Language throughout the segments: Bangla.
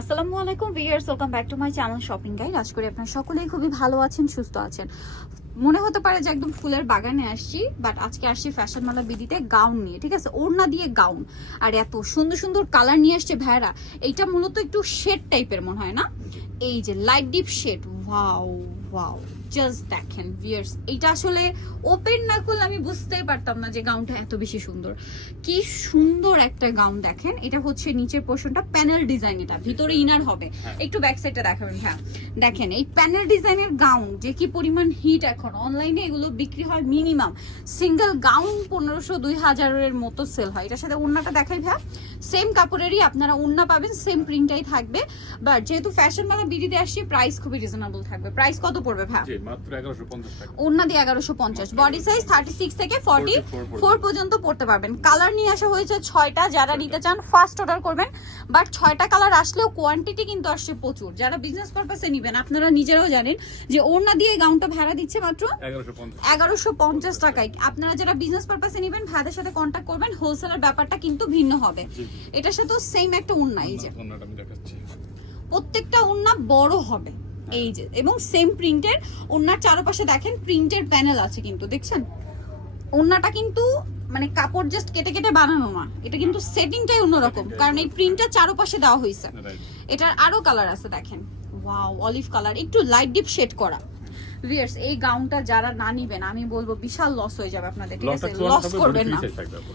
আসসালামু আলাইকুম viewers welcome back to my channel shopping guide. আজ করি আপনারা সকলেই খুবই ভালো আছেন, সুস্থ আছেন। মনে হতে পারে যে একদম ফুলের বাগানে আসছি বাট আজকে আসছি ফ্যাশন মালা বিদিতে গাউন নিয়ে, ঠিক আছে? ওড়না দিয়ে গাউন আর এত সুন্দর সুন্দর কালার নিয়ে আসছে ভেড়া এইটা মূলত একটু শেড টাইপের মনে হয় না? এই যে light deep shade wow wow just দেখেন ভিয়ার্স এইটা আসলে ওপেন না করলে আমি বুঝতেই পারতাম না যে গাউনটা এত বেশি সুন্দর। কি সুন্দর একটা গাউন দেখেন এটা হচ্ছে নিচের পোর্শনটা প্যানেল ডিজাইন এটা ভিতরে ইনার হবে। হ্যাঁ। একটু ব্যাক সাইডটা দেখাবেন হ্যাঁ। দেখেন এই প্যানেল ডিজাইনের গাউন যে কি পরিমাণ হিট এখন অনলাইনে এগুলো বিক্রি হয় মিনিমাম সিঙ্গেল গাউন পনেরোশো দুই হাজারের মতো সেল হয়। এটার সাথে ওড়নাটা দেখাই ভাই সেম কাপড়েরই আপনারা ওড়না পাবেন সেম প্রিন্টটাই থাকবে। বাট যেহেতু ফ্যাশন মালা বিডিতে আসছে প্রাইস খুবই রিজনেবল থাকবে। প্রাইস কত পড়বে ভাই জি মাত্র এগারোশো পঞ্চাশ টাকা। ওড়না দিয়ে এগারোশো পঞ্চাশ। বডি সাইজ থার্টি সিক্স থেকে ফর্টি 44 ফোর পর্যন্ত পড়তে পারবেন। কালার নিয়ে আসা হয়েছে ছয়টা যারা নিতে চান ফার্স্ট অর্ডার করবেন। বাট ছয়টা কালার আসলেও কোয়ান্টিটি কিন্তু আসছে প্রচুর। যারা বিজনেস পারপাসে নিবেন আপনারা নিজেরাও জানেন যে ওড়না দিয়ে গাউনটা ভাড়া দিচ্ছে মাত্র এগারোশো পঞ্চাশ। এগারোশো পঞ্চাশ টাকায়। আপনারা যারা বিজনেস পারপাসে নিবেন ভাইদের সাথে কন্ট্যাক্ট করবেন। হোলসেলের ব্যাপারটা কিন্তু ভিন্ন হবে। এটার সাথেও সেম একটা ওড়না এই যে। অন্যটা আমি দেখাচ্ছি। প্রত্যেকটা ওড়না বড় হবে। এই যে এবং সেম প্রিন্টের ওড়নার চারপাশে দেখেন প্রিন্টের প্যানেল আছে কিন্তু দেখছেন? ওড়নাটা কিন্তু মানে কাপড় জাস্ট কেটে কেটে বানানো না। এটা কিন্তু সেটিংটাই অন্যরকম কারণ এই প্রিন্টটা চারপাশে দেওয়া হয়েছে। এটার আরও কালার আছে দেখেন। ওয়াও অলিভ কালার একটু লাইট ডিপ শেড করা। ভিয়ার্স এই গাউনটা যারা না নিবেন আমি বলব বিশাল লস হয়ে যাবে আপনাদের ঠিক আছে? লস করবেন না।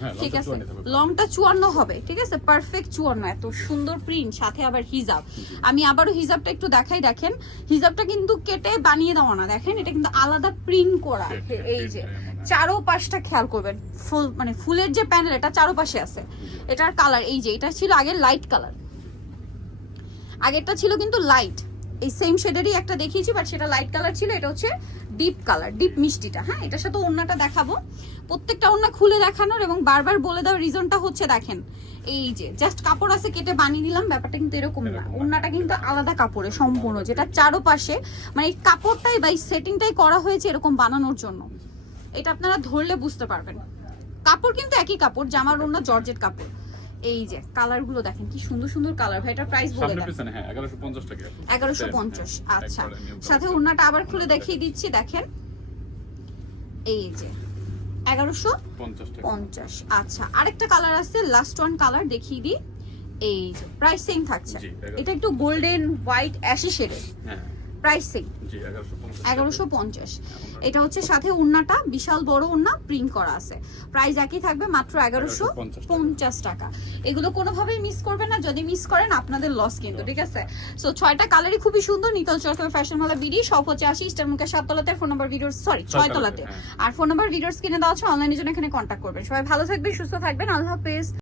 হ্যাঁ ঠিক আছে? লংটা চুয়ান্ন হবে ঠিক আছে? পারফেক্ট চুয়ান্ন এত সুন্দর প্রিন্ট সাথে আবার হিজাব। আমি আবারও হিজাবটা একটু দেখাই দেখেন। হিজাবটা কিন্তু কেটে বানিয়ে দেওয়া না দেখেন? এটা কিন্তু আলাদা প্রিন্ট করা এই যে। হ্যাঁ, চারো পাশটা খেয়াল করবেন ফুল মানে ফুলের যে প্যানেল এটা চারো পাশে আছে। এটার কালার এই যে এটা ছিল আগে লাইট কালার আগেরটা ছিল কিন্তু লাইট এই সেম শেডেরই একটা দেখিয়েছি বাট সেটা লাইট কালার ছিল এটা হচ্ছে ডিপ কালার ডিপ মিষ্টিটা হ্যাঁ? এটার সাথে ওড়নাটা দেখাবো। প্রত্যেকটা ওড়না খুলে দেখানোর এবং বারবার বলে দেওয়ার রিজনটা হচ্ছে দেখেন এই যে জাস্ট কাপড় আছে কেটে বানিয়ে দিলাম ব্যাপারটা কিন্তু এরকম না। এরকম না। ওড়নাটা কিন্তু আলাদা কাপড়ে সম্পূর্ণ যেটা চারোপাশে মানে এই কাপড়টাই বা এই সেটিংটাই করা হয়েছে এরকম বানানোর জন্য। এটা আপনারা ধরলে বুঝতে পারবেন। কাপড় কিন্তু একই কাপড় জামার ওড়না জর্জেট কাপড়। এই যে কালারগুলো দেখেন কি সুন্দর সুন্দর কালার ভাই এটার প্রাইস বলে সামনে দেন। পিছনে হ্যাঁ টাকা। হ্যাঁ, আচ্ছা। সাথে ওড়নাটা আবার খুলে দেখিয়ে দিচ্ছি দেখেন। এই যে এগারোশো পঞ্চাশ টাকা। পঞ্চাশ আচ্ছা। আরেকটা কালার আছে লাস্ট ওয়ান কালার দেখিয়ে দিই। এই যে প্রাইস সেম থাকছে। এটা একটু গোল্ডেন হোয়াইট অ্যাশি শেডের হ্যাঁ। প্রাইস সেম এগারোশো পঞ্চাশ এটা হচ্ছে সাথে ওড়নাটা বিশাল বড় ওড়না প্রিন্ট করা আছে। প্রাইস একই থাকবে মাত্র এগারোশো পঞ্চাশ টাকা। এগুলো কোনোভাবেই মিস করবেন না যদি মিস করেন আপনাদের লস কিন্তু ঠিক আছে? সো ছয়টা কালারই খুবই সুন্দর নিতল চরকার ফ্যাশন মালা বিডি সব হচ্ছে আসি ইস্টার মুখে সাততলাতে ফোন নাম্বার ভিডিওর সরি ছয়তলাতে হ্যাঁ। আর ফোন নাম্বার ভিডিওস কিনে দেওয়া আছে অনলাইনের জন্য এখানে কন্ট্যাক্ট করবেন। সবাই ভালো থাকবেন সুস্থ থাকবেন আল্লাহ হাফেজ।